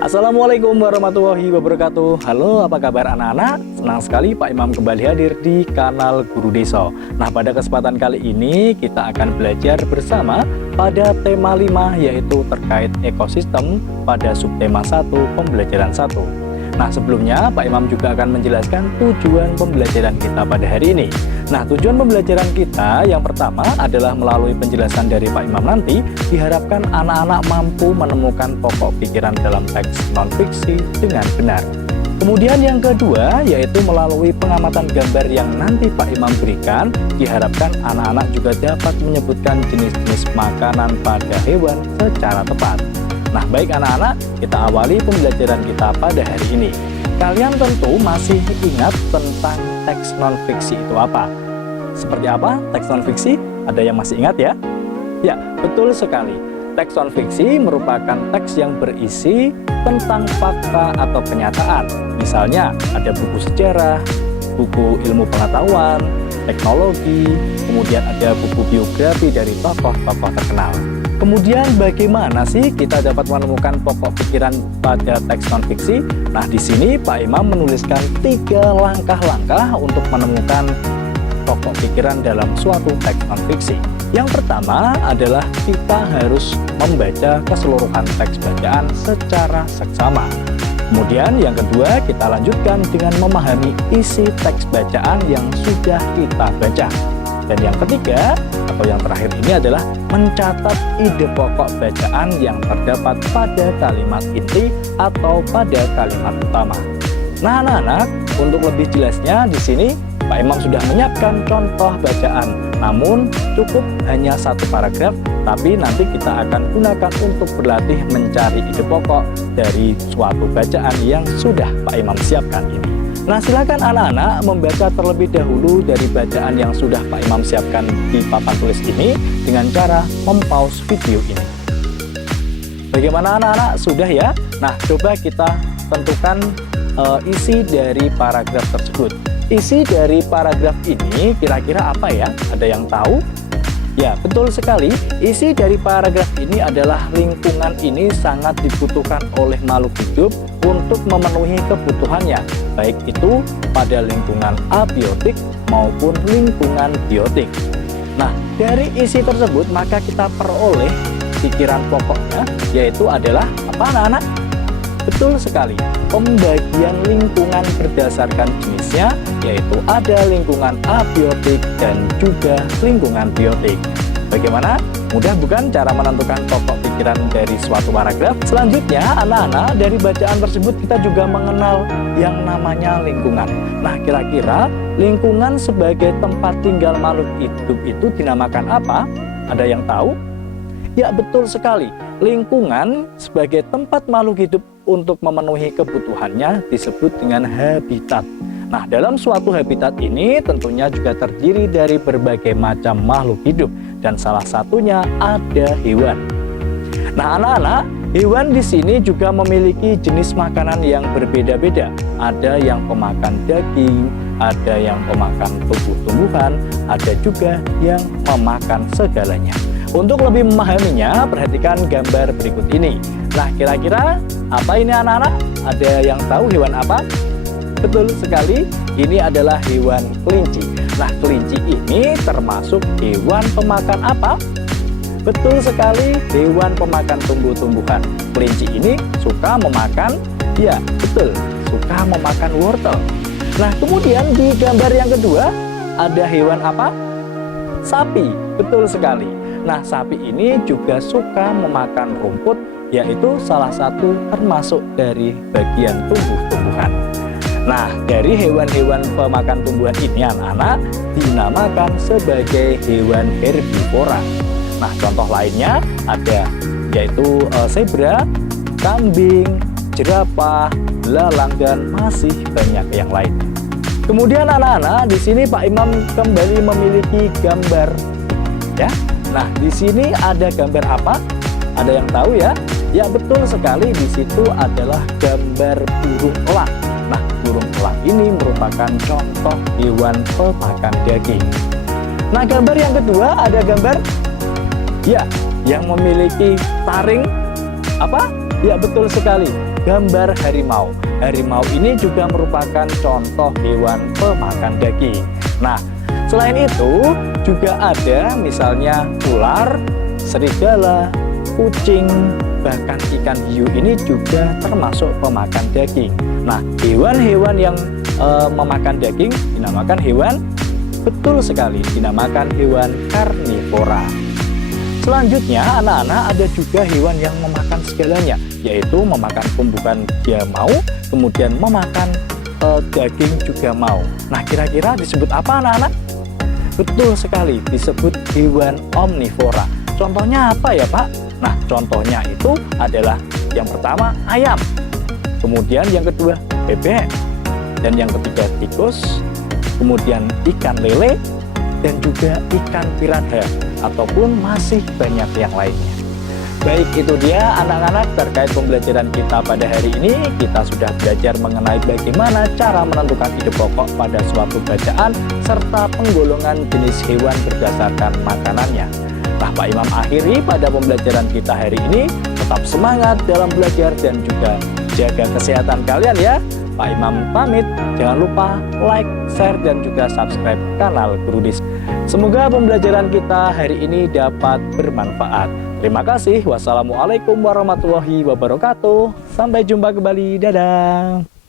Assalamualaikum warahmatullahi wabarakatuh. Halo, apa kabar anak-anak? Senang sekali Pak Imam kembali hadir di kanal Guru Desa. Nah, pada kesempatan kali ini kita akan belajar bersama pada tema 5, yaitu terkait ekosistem pada subtema 1 pembelajaran 1. Nah, sebelumnya Pak Imam juga akan menjelaskan tujuan pembelajaran kita pada hari ini. Nah, tujuan pembelajaran kita yang pertama adalah melalui penjelasan dari Pak Imam nanti, diharapkan anak-anak mampu menemukan pokok pikiran dalam teks non-fiksi dengan benar. Kemudian yang kedua, yaitu melalui pengamatan gambar yang nanti Pak Imam berikan, diharapkan anak-anak juga dapat menyebutkan jenis-jenis makanan pada hewan secara tepat. Nah, baik anak-anak, kita awali pembelajaran kita pada hari ini. Kalian tentu masih ingat tentang teks non-fiksi itu apa? Seperti apa teks non-fiksi? Ada yang masih ingat ya? Ya, betul sekali. Teks non-fiksi merupakan teks yang berisi tentang fakta atau kenyataan. Misalnya, ada buku sejarah, buku ilmu pengetahuan, teknologi, kemudian ada buku biografi dari tokoh-tokoh terkenal. Kemudian bagaimana sih kita dapat menemukan pokok pikiran pada teks non-fiksi? Nah, di sini Pak Imam menuliskan 3 langkah-langkah untuk menemukan pokok pikiran dalam suatu teks non-fiksi. Yang pertama adalah kita harus membaca keseluruhan teks bacaan secara seksama. Kemudian yang kedua, kita lanjutkan dengan memahami isi teks bacaan yang sudah kita baca. Dan yang ketiga, atau yang terakhir ini adalah mencatat ide pokok bacaan yang terdapat pada kalimat inti atau pada kalimat utama. Nah, anak-anak, untuk lebih jelasnya di sini Pak Imam sudah menyiapkan contoh bacaan. Namun cukup hanya 1 paragraf, tapi nanti kita akan gunakan untuk berlatih mencari ide pokok dari suatu bacaan yang sudah Pak Imam siapkan ini. Nah, silakan anak-anak membaca terlebih dahulu dari bacaan yang sudah Pak Imam siapkan di papan tulis ini dengan cara mempause video ini. Bagaimana anak-anak? Sudah ya? Nah, coba kita tentukan isi dari paragraf tersebut. Isi dari paragraf ini kira-kira apa ya? Ada yang tahu? Ya, betul sekali. Isi dari paragraf ini adalah lingkungan ini sangat dibutuhkan oleh makhluk hidup untuk memenuhi kebutuhannya, baik itu pada lingkungan abiotik maupun lingkungan biotik. Nah, dari isi tersebut maka kita peroleh pikiran pokoknya, yaitu adalah apa anak-anak? Betul sekali, pembagian lingkungan berdasarkan jenisnya, yaitu ada lingkungan abiotik dan juga lingkungan biotik. Bagaimana? Mudah bukan cara menentukan pokok pikiran dari suatu paragraf? Selanjutnya, anak-anak, dari bacaan tersebut kita juga mengenal yang namanya lingkungan. Nah, kira-kira lingkungan sebagai tempat tinggal makhluk hidup itu dinamakan apa? Ada yang tahu? Ya, betul sekali. Lingkungan sebagai tempat makhluk hidup untuk memenuhi kebutuhannya disebut dengan habitat. Nah, dalam suatu habitat ini tentunya juga terdiri dari berbagai macam makhluk hidup dan salah satunya ada hewan. Nah, anak-anak, hewan di sini juga memiliki jenis makanan yang berbeda-beda. Ada yang pemakan daging, ada yang pemakan tumbuh-tumbuhan, ada juga yang memakan segalanya. Untuk lebih memahaminya, perhatikan gambar berikut ini. Nah, kira-kira apa ini anak-anak? Ada yang tahu hewan apa? Betul sekali, ini adalah hewan kelinci. Nah, kelinci ini termasuk hewan pemakan apa? Betul sekali, hewan pemakan tumbuh-tumbuhan. Kelinci ini suka memakan, ya betul, suka memakan wortel. Nah, kemudian di gambar yang kedua, ada hewan apa? Sapi, betul sekali. Nah, sapi ini juga suka memakan rumput, yaitu salah satu termasuk dari bagian tumbuh-tumbuhan. Nah, dari hewan-hewan pemakan tumbuhan ini anak-anak dinamakan sebagai hewan herbivora. Nah, contoh lainnya ada yaitu zebra, kambing, jerapah, belalang, dan masih banyak yang lain. Kemudian anak-anak, di sini Pak Imam kembali memiliki gambar ya. Nah, di sini ada gambar apa? Ada yang tahu ya? Ya, betul sekali, di situ adalah gambar burung elang. Nah, burung elang ini merupakan contoh hewan pemakan daging. Nah, gambar yang kedua ada gambar ya yang memiliki taring apa? Ya betul sekali, gambar harimau. Harimau ini juga merupakan contoh hewan pemakan daging. Nah, selain itu juga ada misalnya ular, serigala, kucing, bahkan ikan hiu ini juga termasuk pemakan daging. Nah, hewan-hewan yang memakan daging dinamakan hewan, betul sekali, dinamakan hewan karnivora. Selanjutnya anak-anak ada juga hewan yang memakan segalanya, yaitu memakan tumbuhan dia mau, kemudian memakan daging juga mau. Nah, kira-kira disebut apa anak-anak? Betul sekali, disebut hewan omnivora. Contohnya apa ya Pak? Nah, contohnya itu adalah yang pertama ayam, kemudian yang kedua bebek, dan yang ketiga tikus, kemudian ikan lele, dan juga ikan piranha, ataupun masih banyak yang lainnya. Baik, itu dia anak-anak terkait pembelajaran kita pada hari ini. Kita sudah belajar mengenai bagaimana cara menentukan ide pokok pada suatu bacaan, serta penggolongan jenis hewan berdasarkan makanannya. Nah, Pak Imam akhiri pada pembelajaran kita hari ini. Tetap semangat dalam belajar dan juga jaga kesehatan kalian ya. Pak Imam pamit, jangan lupa like, share, dan juga subscribe kanal Guru Desa. Semoga pembelajaran kita hari ini dapat bermanfaat. Terima kasih. Wassalamualaikum warahmatullahi wabarakatuh. Sampai jumpa kembali. Dadah.